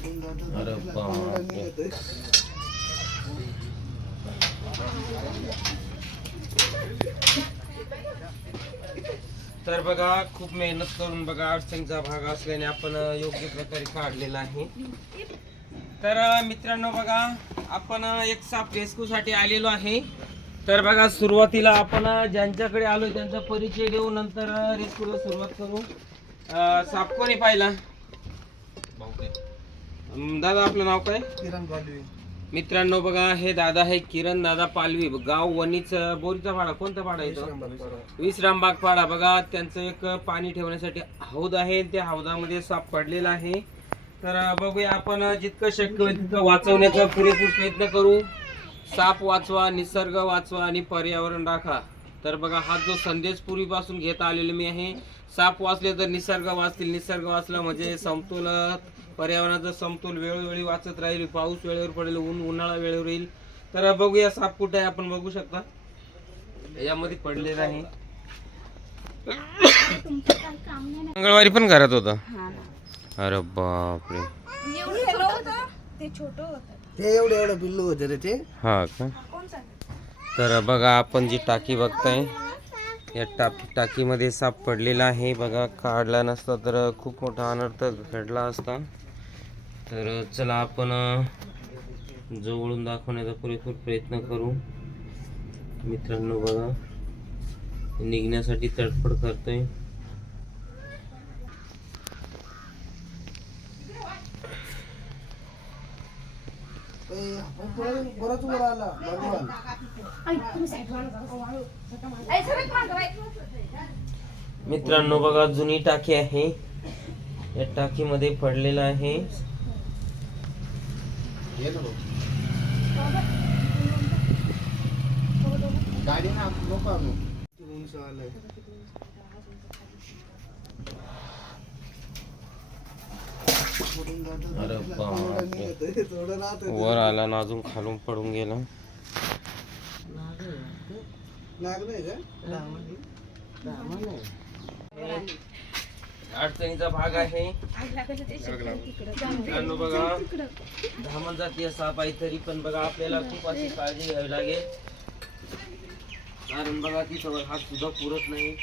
अरे. तर बघा खूप मेहनत करून बघा अडचणीचा भाग असल्याने आपण योग्य प्रकारे काढलेला आहे. तर मित्रांनो बघा आपण एक साप रेस्क्यूसाठी आलेलो आहे. तर बघा सुरुवातीला आपण ज्यांच्याकडे आलो त्यांचा परिचय देऊ नंतर रेस्क्यूला सुरुवात करू. साप कोणी पाहिला? दादा आपलं नाव काय? किरण पालवी. मित्रांनो बघा हे दादा आहे किरण दादा पालवी. गाव वणीच बोरीचा पाडा कोणता पाडा येतो विश्रामबाग पाडा. बघा त्यांचं एक पाणी ठेवण्यासाठी हौद आहे. त्या हौदामध्ये साप पडलेला आहे. तर बघूया आपण जितकं शक्य होईल तितकं वाचवण्याचा पुरेपूर प्रयत्न करू. साप वाचवा निसर्ग वाचवा आणि पर्यावरण राखा. तर बघा हा जो संदेश पूर्वीपासून घेत आलेलो मी आहे साप वाचले तर निसर्ग वाचतील. निसर्ग वाचला म्हणजे समतोल पर्यावरणाचा समतोल वेळोवेळी वाचत राहील पाऊस वेळेवर पडेल ऊन उन्हाळा वेळेवर येईल. तर बघूया साप कुठे आहे आपण बघू शकता. यामध्ये पडलेला आहे. मंगळवारी पण घरात होता. अरे बापरे. ते छोट होत. ते एवढे एवढं पिल्लू होते रे ते. हा का? तर बघा आपण जी टाकी बघताय या टाक टाकीमध्ये साप पडलेला आहे. बघा काढला नसता तर खूप मोठा अनर्थ घडला असता. तर चला आपण जवळून दाखवण्याचा पुरेपूर प्रयत्न करू. मित्रांनो बघा निघण्यासाठी तडफड करतोय. मित्रांनो बघा जुनी टाकी आहे. या टाकीमध्ये पडलेला आहे. गाडी ना नको आणू. उंच आलंय अरे बापरे. वर आला ना अजून खालून पडून गेला. लागलंय का? अडचणीचा भाग आहे. मित्रांनो बघा धामण जातीय साप आहे तरी पण बघा आपल्याला खूप अशी काळजी घ्यावी लागेल. कारण बघा तिथं हात सुद्धा पुरत नाही.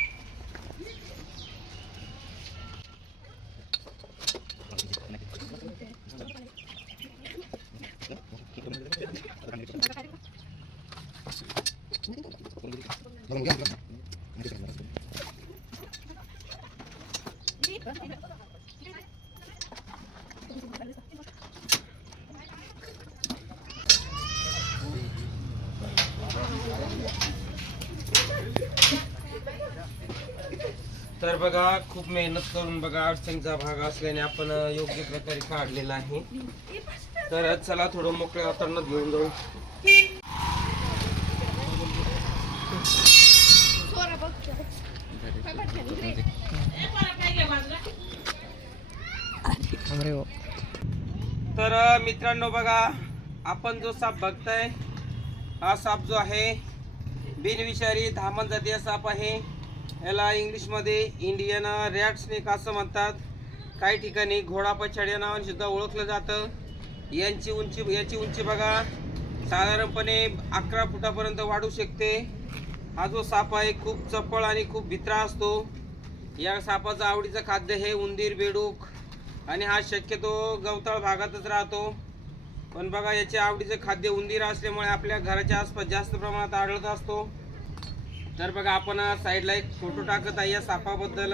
तर बघा खूप मेहनत करून बघा अडचणीचा भाग असल्याने आपण योग्य प्रकारे काढलेला आहे. तर चला थोडं मोकळ्या वातावरणात घेऊन जाऊ. हो. तर मित्रांनो बघा आपण जो साप बघताय हा साप जो आहे बिनविषारी धामण जातीय साप आहे. याला इंग्लिशमध्ये इंडियन रॅट स्नेक असं म्हणतात. काही ठिकाणी घोडा पछाड्या नावाने सुद्धा ओळखलं जातं. यांची उंची याची उंची बघा साधारणपणे अकरा फुटापर्यंत वाढू शकते. हा जो साप आहे खूप चपळ आणि खूप भित्रा असतो. या सापाचं आवडीचं खाद्य हे उंदीर बेडूक आणि हा शक्यतो गवताळ भागातच राहतो. पण बघा याचे आवडीचं खाद्य उंदीर असल्यामुळे आपल्या घराच्या आसपास जास्त प्रमाणात आढळत असतो. तर बघा आपण साईडला एक फोटो टाकत आहे. या सापाबद्दल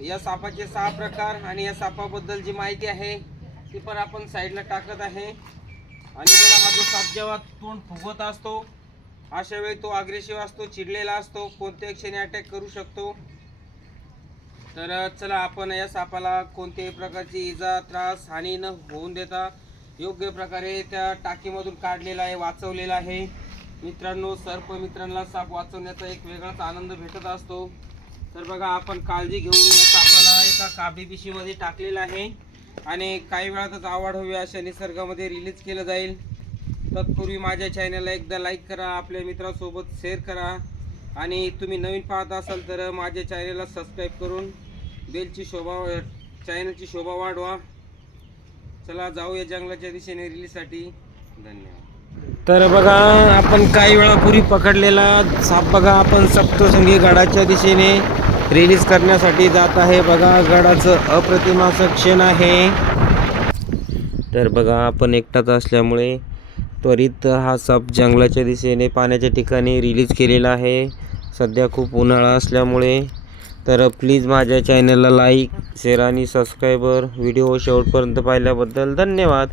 या सापाचे सहा प्रकार आणि या सापाबद्दल जी माहिती आहे ती पण आपण साईडला टाकत आहे. आणि बघा हा जो साप जेव्हा तोंड फुगवत असतो अशा वेळी तो अग्रेसिव्ह असतो चिडलेला असतो कोणत्या क्षणी अटॅक करू शकतो. तर चला आपण या सापाला कोणत्याही प्रकारची इजा त्रास हानी न होऊन देता योग्य प्रकारे त्या टाकीमधून काढलेला आहे वाचवलेला आहे. मित्रांनो सर्प मित्रांना साप वाचवण्याचा एक वेगळाच आनंद भेटत असतो. तर बघा आपण काळजी घेऊन या सापाला एका काबी पिशीमध्ये टाकलेला आहे आणि काही वेळातच आवड हवी अशा निसर्गामध्ये रिलीज केलं जाईल. तत्पूर्वी माझ्या चॅनलला एकदा लाईक करा आपल्या मित्रासोबत शेअर करा. आणि तुम्ही नवीन पाहत असाल तर माझ्या चॅनलला सबस्क्राईब करून बेलची शोभा चॅनलची शोभा वाढवा. चला जाऊया जंगलाच्या दिशेने रिलीजसाठी धन्यवाद. तर बघा आपण काही वेळापूर्वी पकडलेला साप बघा आपण सप्तसंगी गडाच्या दिशेने रिलीज करण्यासाठी जात आहे. बघा गडाचं अप्रतिम असं क्षण आहे. तर बघा आपण एकटाच असल्यामुळे त्वरित हा साप जंगलाच्या दिशेने पाण्याच्या ठिकाणी रिलीज केलेला आहे. सध्या खूप उन्हाळा असल्यामुळे. तर प्लीज माझ्या चॅनलला लाईक शेअर आणि सबस्क्रायबर व्हिडिओ शेवटपर्यंत पाहिल्याबद्दल धन्यवाद.